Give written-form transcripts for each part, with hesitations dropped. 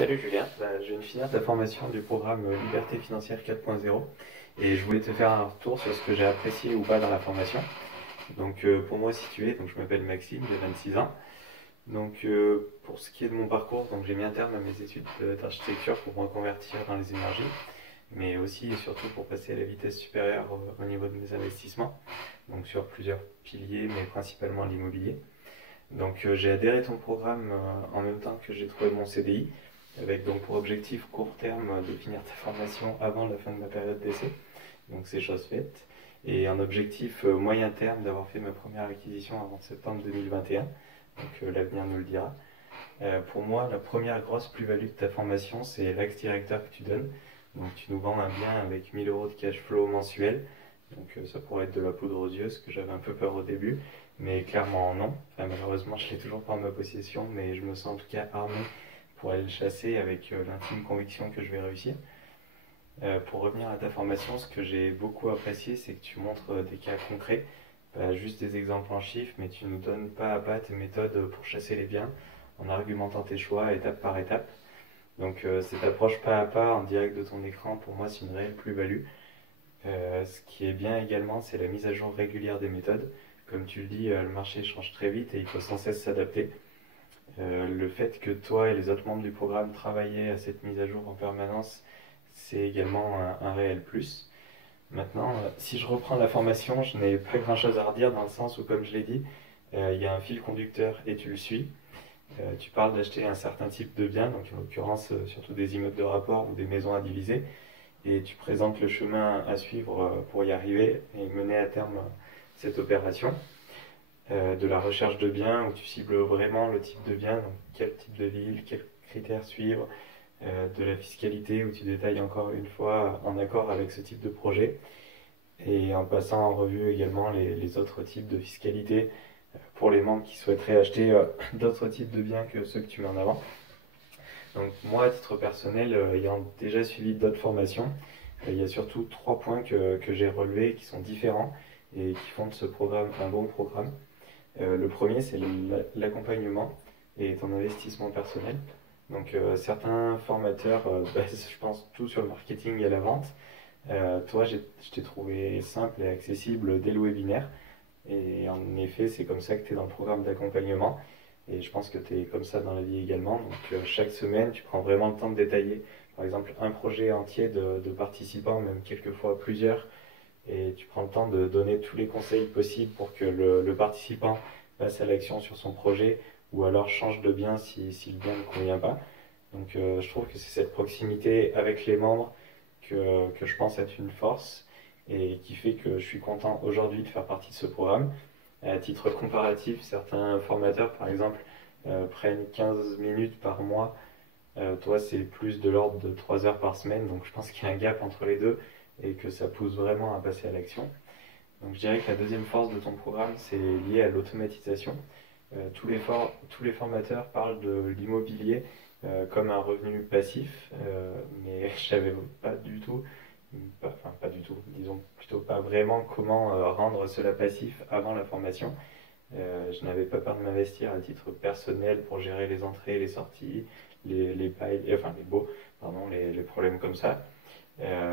Salut Julien, je viens de finir ta formation du programme Liberté financière 4.0 et je voulais te faire un retour sur ce que j'ai apprécié ou pas dans la formation. Pour moi situé, je m'appelle Maxime, j'ai 26 ans. Pour ce qui est de mon parcours, j'ai mis un terme à mes études d'architecture pour me reconvertir dans les énergies, mais aussi et surtout pour passer à la vitesse supérieure au niveau de mes investissements, donc sur plusieurs piliers, mais principalement l'immobilier. J'ai adhéré à ton programme en même temps que j'ai trouvé mon CDI, avec donc pour objectif court terme de finir ta formation avant la fin de ma période d'essai, donc c'est chose faite, et un objectif moyen terme d'avoir fait ma première acquisition avant septembre 2021, l'avenir nous le dira. Pour moi, la première grosse plus-value de ta formation, c'est l'axe directeur que tu donnes. Donc tu nous vends un bien avec 1000 euros de cash flow mensuel. Ça pourrait être de la poudre aux yeux, ce que j'avais un peu peur au début, mais clairement non. Enfin, malheureusement, je l'ai toujours pas en ma possession, mais je me sens en tout cas armé pour aller le chasser avec l'intime conviction que je vais réussir. Pour revenir à ta formation, ce que j'ai beaucoup apprécié, c'est que tu montres des cas concrets, pas juste des exemples en chiffres, mais tu nous donnes pas à pas tes méthodes pour chasser les biens en argumentant tes choix étape par étape. Cette approche pas à pas en direct de ton écran, pour moi, c'est une réelle plus-value. Ce qui est bien également, c'est la mise à jour régulière des méthodes. Comme tu le dis, le marché change très vite et il faut sans cesse s'adapter. Le fait que toi et les autres membres du programme travaillaient à cette mise à jour en permanence, c'est également un réel plus. Maintenant, si je reprends la formation, je n'ai pas grand-chose à redire dans le sens où, comme je l'ai dit, il y a un fil conducteur et tu le suis. Tu parles d'acheter un certain type de bien, donc en l'occurrence surtout des immeubles de rapport ou des maisons à diviser, et tu présentes le chemin à suivre pour y arriver et mener à terme cette opération. De la recherche de biens où tu cibles vraiment le type de bien, donc quel type de ville, quels critères suivre, de la fiscalité où tu détailles encore une fois en accord avec ce type de projet et en passant en revue également les autres types de fiscalité pour les membres qui souhaiteraient acheter d'autres types de biens que ceux que tu mets en avant. Donc moi, à titre personnel, ayant déjà suivi d'autres formations, il y a surtout 3 points que j'ai relevés qui sont différents et qui font de ce programme un bon programme. Le premier, c'est l'accompagnement et ton investissement personnel. Certains formateurs basent, je pense, tout sur le marketing et la vente. Toi, je t'ai trouvé simple et accessible dès le webinaire. Et en effet, c'est comme ça que tu es dans le programme d'accompagnement. Et je pense que tu es comme ça dans la vie également. Chaque semaine, tu prends vraiment le temps de détailler, par exemple, un projet entier de participants, même quelquefois plusieurs. Et tu prends le temps de donner tous les conseils possibles pour que le participant passe à l'action sur son projet ou alors change de bien si le bien ne convient pas. Je trouve que c'est cette proximité avec les membres que je pense être une force et qui fait que je suis content aujourd'hui de faire partie de ce programme. À titre comparatif, certains formateurs, par exemple, prennent 15 minutes par mois. Toi, c'est plus de l'ordre de 3 heures par semaine, donc je pense qu'il y a un gap entre les deux et que ça pousse vraiment à passer à l'action. Donc je dirais que la deuxième force de ton programme, c'est lié à l'automatisation. Tous les formateurs parlent de l'immobilier comme un revenu passif, mais je savais pas du tout, pas du tout, disons plutôt pas vraiment comment rendre cela passif avant la formation. Je n'avais pas peur de m'investir à titre personnel pour gérer les entrées, les sorties, les bails, enfin les baux, pardon, les problèmes comme ça.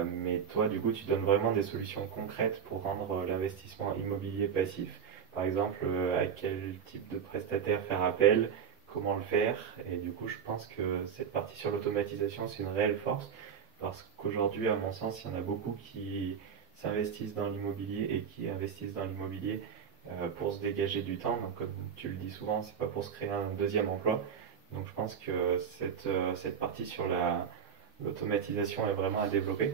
Mais toi, du coup, tu donnes vraiment des solutions concrètes pour rendre l'investissement immobilier passif. Par exemple, à quel type de prestataire faire appel, comment le faire. Et du coup, je pense que cette partie sur l'automatisation, c'est une réelle force. Parce qu'aujourd'hui, à mon sens, il y en a beaucoup qui s'investissent dans l'immobilier et qui investissent dans l'immobilier pour se dégager du temps. Donc, comme tu le dis souvent, c'est pas pour se créer un deuxième emploi. Donc, je pense que cette partie sur l'automatisation est vraiment à développer.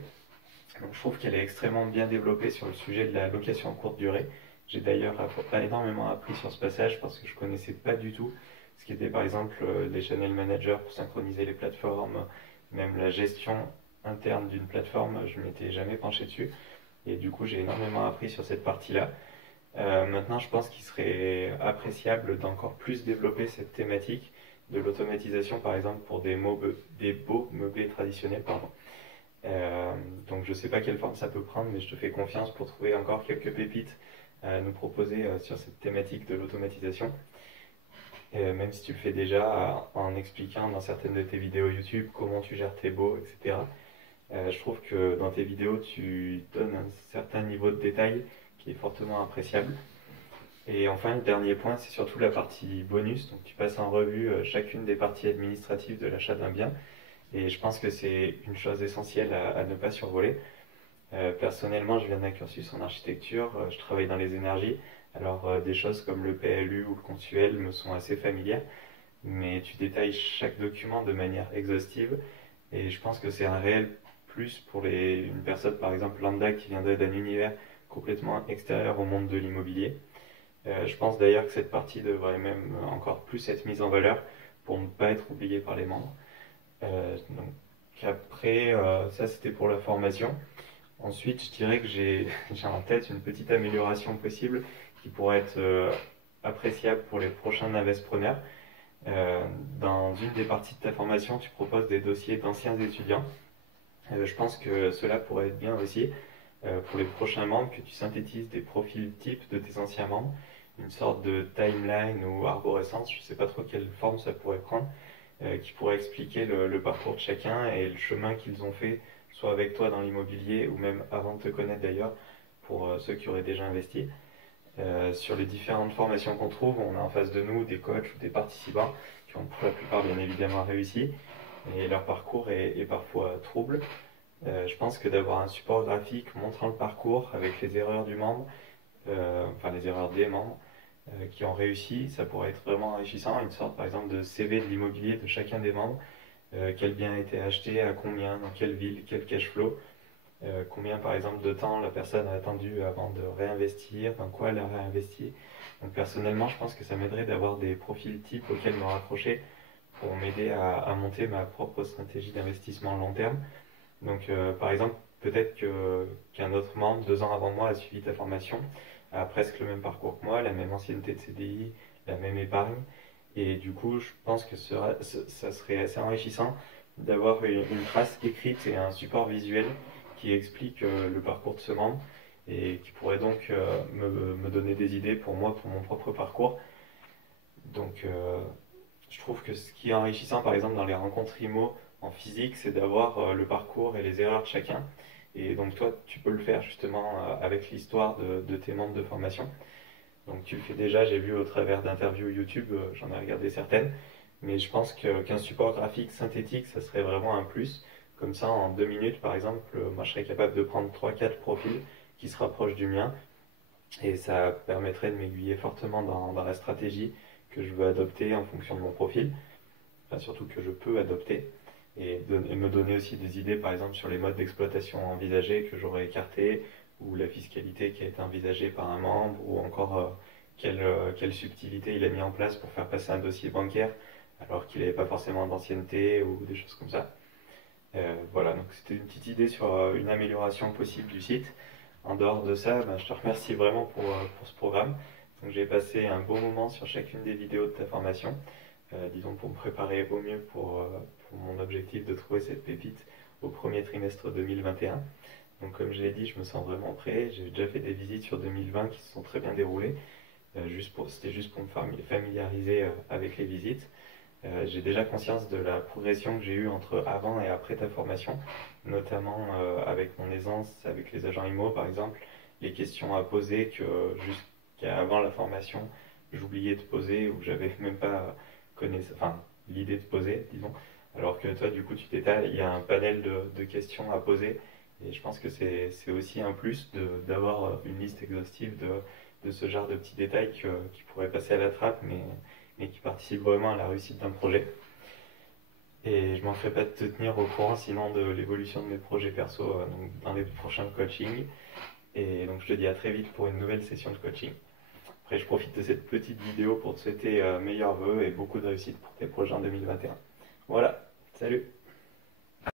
Donc, je trouve qu'elle est extrêmement bien développée sur le sujet de la location courte durée. J'ai d'ailleurs énormément appris sur ce passage parce que je ne connaissais pas du tout ce qui était par exemple les channel managers pour synchroniser les plateformes, même la gestion interne d'une plateforme, je ne m'étais jamais penché dessus. Et du coup, j'ai énormément appris sur cette partie-là. Maintenant, je pense qu'il serait appréciable d'encore plus développer cette thématique de l'automatisation, par exemple pour des beaux meublés traditionnels. Pardon. Je ne sais pas quelle forme ça peut prendre, mais je te fais confiance pour trouver encore quelques pépites à nous proposer sur cette thématique de l'automatisation. même si tu le fais déjà en expliquant dans certaines de tes vidéos YouTube comment tu gères tes baux, etc. Je trouve que dans tes vidéos, tu donnes un certain niveau de détail qui est fortement appréciable. Et enfin, le dernier point, c'est surtout la partie bonus. Donc, tu passes en revue chacune des parties administratives de l'achat d'un bien. Et je pense que c'est une chose essentielle à ne pas survoler. Personnellement, je viens d'un cursus en architecture, je travaille dans les énergies. Alors, des choses comme le PLU ou le consuel me sont assez familières, mais tu détailles chaque document de manière exhaustive. Et je pense que c'est un réel plus pour une personne, par exemple, lambda, qui viendrait d'un univers complètement extérieur au monde de l'immobilier. Je pense d'ailleurs que cette partie devrait même encore plus être mise en valeur pour ne pas être oubliée par les membres. Donc après, ça c'était pour la formation. Ensuite, je dirais que j'ai en tête une petite amélioration possible qui pourrait être appréciable pour les prochains investpreneurs. Euh, Dans une des parties de ta formation, tu proposes des dossiers d'anciens étudiants. Je pense que cela pourrait être bien aussi pour les prochains membres, que tu synthétises des profils types de tes anciens membres, une sorte de timeline ou arborescence, je ne sais pas trop quelle forme ça pourrait prendre, qui pourrait expliquer le parcours de chacun et le chemin qu'ils ont fait, soit avec toi dans l'immobilier ou même avant de te connaître d'ailleurs, pour ceux qui auraient déjà investi. Sur les différentes formations qu'on trouve, on a en face de nous des coachs ou des participants qui ont pour la plupart bien évidemment réussi, et leur parcours est parfois trouble. Je pense que d'avoir un support graphique montrant le parcours avec les erreurs du membre, enfin les erreurs des membres qui ont réussi, ça pourrait être vraiment enrichissant. Une sorte par exemple de CV de l'immobilier de chacun des membres, quel bien a été acheté, à combien, dans quelle ville, quel cash flow, combien par exemple de temps la personne a attendu avant de réinvestir, dans quoi elle a réinvesti. Donc personnellement, je pense que ça m'aiderait d'avoir des profils types auxquels me raccrocher pour m'aider à monter ma propre stratégie d'investissement long terme. Donc, par exemple, peut-être qu'un autre membre, 2 ans avant moi, a suivi ta formation, a presque le même parcours que moi, la même ancienneté de CDI, la même épargne. Et du coup, je pense que ça serait assez enrichissant d'avoir une trace écrite et un support visuel qui explique le parcours de ce membre et qui pourrait donc me donner des idées pour moi, pour mon propre parcours. Donc, je trouve que ce qui est enrichissant, par exemple, dans les rencontres IMO en physique, c'est d'avoir le parcours et les erreurs de chacun. Et donc, toi, tu peux le faire justement avec l'histoire de tes membres de formation. Donc, tu le fais déjà, j'ai vu au travers d'interviews YouTube, j'en ai regardé certaines. Mais je pense qu'un support graphique synthétique, ça serait vraiment un plus. Comme ça, en 2 minutes, par exemple, moi, je serais capable de prendre 3, 4 profils qui se rapprochent du mien. Et ça permettrait de m'aiguiller fortement dans la stratégie que je veux adopter en fonction de mon profil, enfin, surtout que je peux adopter, et me donner aussi des idées, par exemple, sur les modes d'exploitation envisagés que j'aurais écartés, ou la fiscalité qui a été envisagée par un membre, ou encore quelle subtilité il a mis en place pour faire passer un dossier bancaire alors qu'il n'avait pas forcément d'ancienneté, ou des choses comme ça. Voilà, donc c'était une petite idée sur une amélioration possible du site. En dehors de ça, je te remercie vraiment pour ce programme. Donc j'ai passé un bon moment sur chacune des vidéos de ta formation, disons pour me préparer au mieux pour mon objectif de trouver cette pépite au premier trimestre 2021. Donc comme je l'ai dit, je me sens vraiment prêt. J'ai déjà fait des visites sur 2020 qui se sont très bien déroulées. C'était juste pour me familiariser avec les visites. J'ai déjà conscience de la progression que j'ai eue entre avant et après ta formation, notamment avec mon aisance, avec les agents IMO par exemple, les questions à poser que jusqu'à avant la formation, j'oubliais de poser ou j'avais même pas enfin, l'idée de poser, disons. Alors que toi, du coup, tu détailles, il y a un panel de questions à poser et je pense que c'est aussi un plus d'avoir une liste exhaustive de ce genre de petits détails qui pourraient passer à la trappe, mais qui participent vraiment à la réussite d'un projet. Et je ne manquerai pas de te tenir au courant sinon de l'évolution de mes projets perso donc dans les prochains coachings. Et donc je te dis à très vite pour une nouvelle session de coaching. Après, je profite de cette petite vidéo pour te souhaiter meilleurs vœux et beaucoup de réussite pour tes projets en 2021. Voilà, salut!